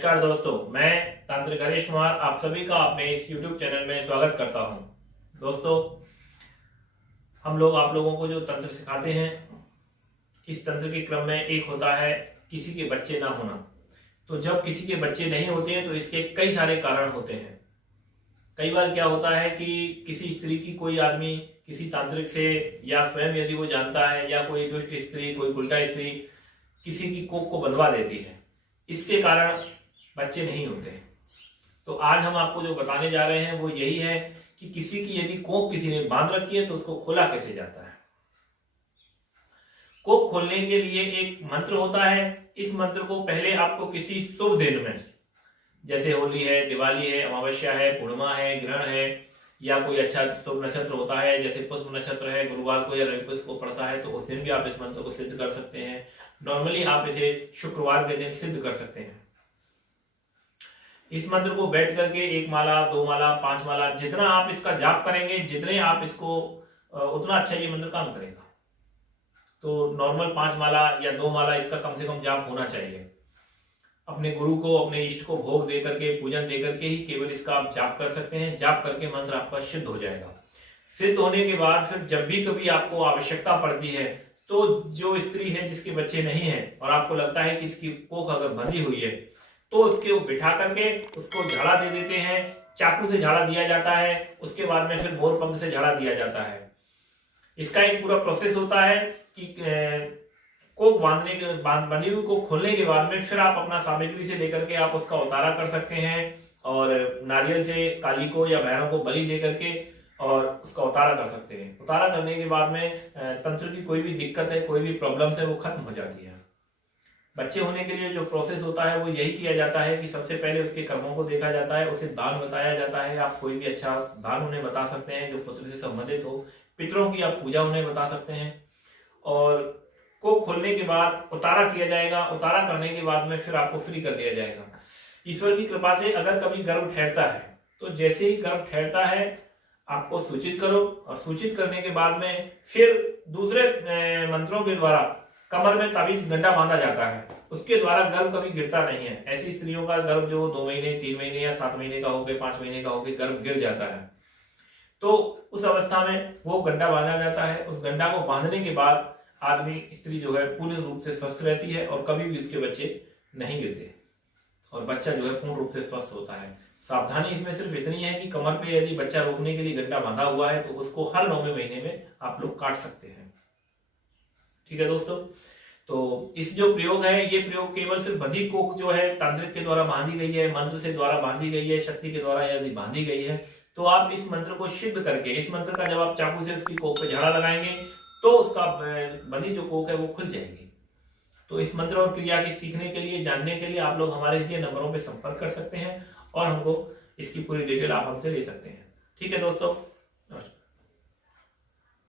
नमस्कार दोस्तों, मैं तांत्रिक हरीश कुमार आप सभी का अपने इस YouTube चैनल में स्वागत करता हूं। दोस्तों, हम लोग आप लोगों को जो तंत्र सिखाते हैं, इस तंत्र के क्रम में एक होता है किसी के बच्चे ना होना। तो जब किसी के बच्चे नहीं होते हैं तो इसके कई सारे कारण होते हैं। कई बार क्या होता है कि किसी स्त्री की कोई आदमी किसी तांत्रिक से या स्वयं यदि वो जानता है या कोई दुष्ट स्त्री, कोई उल्टा स्त्री किसी की कोख को बंधवा देती है, इसके कारण बच्चे नहीं होते। तो आज हम आपको जो बताने जा रहे हैं वो यही है कि किसी की यदि कोख किसी ने बांध रखी है तो उसको खोला कैसे जाता है। कोख खोलने के लिए एक मंत्र होता है। इस मंत्र को पहले आपको किसी शुभ दिन में, जैसे होली है, दिवाली है, अमावस्या है, पूर्णिमा है, ग्रहण है, या कोई अच्छा शुभ नक्षत्र होता है, जैसे पुष्प नक्षत्र है, गुरुवार को या रविपुष्प को पड़ता है, तो उस दिन भी आप इस मंत्र को सिद्ध कर सकते हैं। नॉर्मली आप इसे शुक्रवार के दिन सिद्ध कर सकते हैं। इस मंत्र को बैठ करके 1 माला, 2 माला, 5 माला, जितना आप इसका जाप करेंगे, जितने आप इसको उतना अच्छा ये मंत्र काम करेगा। तो नॉर्मल 5 माला या 2 माला इसका कम से कम जाप होना चाहिए। अपने गुरु को, अपने इष्ट को भोग दे करके, पूजन दे करके ही केवल इसका आप जाप कर सकते हैं। जाप करके मंत्र आपका सिद्ध हो जाएगा। सिद्ध होने के बाद फिर जब भी कभी आपको आवश्यकता पड़ती है, तो जो स्त्री है जिसके बच्चे नहीं है और आपको लगता है कि इसकी कोख अगर बंधी हुई है, तो उसके बिठा करके उसको झाड़ा दे देते हैं। चाकू से झाड़ा दिया जाता है, उसके बाद में फिर मोर पंख से झाड़ा दिया जाता है। इसका एक पूरा प्रोसेस होता है कि कोख बंधी हुई को खोलने के बाद में फिर आप अपना सामग्री से लेकर के आप उसका उतारा कर सकते हैं, और नारियल से काली को या भैरव को बलि दे करके और उसका उतारा कर सकते हैं। उतारा करने के बाद में तंत्र की कोई भी दिक्कत है, कोई भी प्रॉब्लम है, वो खत्म हो जाती है। बच्चे होने के लिए जो प्रोसेस होता है वो यही किया जाता है कि सबसे पहले उसके कर्मों को देखा जाता है, उसे दान बताया जाता है। आप कोई भी अच्छा दान उन्हें बता सकते हैं जो पुत्र से संबंधित हो। पितरों की आप पूजा उन्हें बता सकते हैं, और को खोलने के बाद उतारा किया जाएगा। उतारा करने के बाद में फिर आपको फ्री कर दिया जाएगा। ईश्वर की कृपा से अगर कभी गर्भ ठहरता है, तो जैसे ही गर्भ ठहरता है आपको सूचित करो, और सूचित करने के बाद में फिर दूसरे मंत्रों के द्वारा कमर में ताबीज गंडा बांधा जाता है। उसके द्वारा गर्भ कभी गिरता नहीं है। ऐसी स्त्रियों का गर्भ जो 2 महीने, 3 महीने या 7 महीने का हो गए, 5 महीने का हो गए, गर्भ गिर जाता है, तो उस अवस्था में वो गंडा बांधा जाता है। उस गंडा को बांधने के बाद आदमी, स्त्री जो है पूर्ण रूप से स्वस्थ रहती है और कभी भी उसके बच्चे नहीं गिरते, और बच्चा जो है पूर्ण रूप से स्वस्थ होता है। सावधानी इसमें सिर्फ इतनी है कि कमर पे यदि बच्चा रोकने के लिए गंडा बांधा हुआ है तो उसको हर 9वें महीने में आप लोग काट सकते हैं। ठीक है दोस्तों, तो इस जो प्रयोग है, ये प्रयोग केवल सिर्फ बंधी कोख जो है तांत्रिक के द्वारा बांधी गई है, मंत्र से द्वारा बांधी गई है, शक्ति के द्वारा यदि बांधी गई है, तो आप इस मंत्र को सिद्ध करके, इस मंत्र का जब आप चाकू से उसकी कोख पे झाड़ा लगाएंगे तो उसका बंधी जो कोख है वो खुल जाएगी। तो इस मंत्र और क्रिया की सीखने के लिए, जानने के लिए आप लोग हमारे दिए नंबरों पे संपर्क कर सकते हैं, और हमको इसकी पूरी डिटेल आप हमसे ले सकते हैं। ठीक है दोस्तों।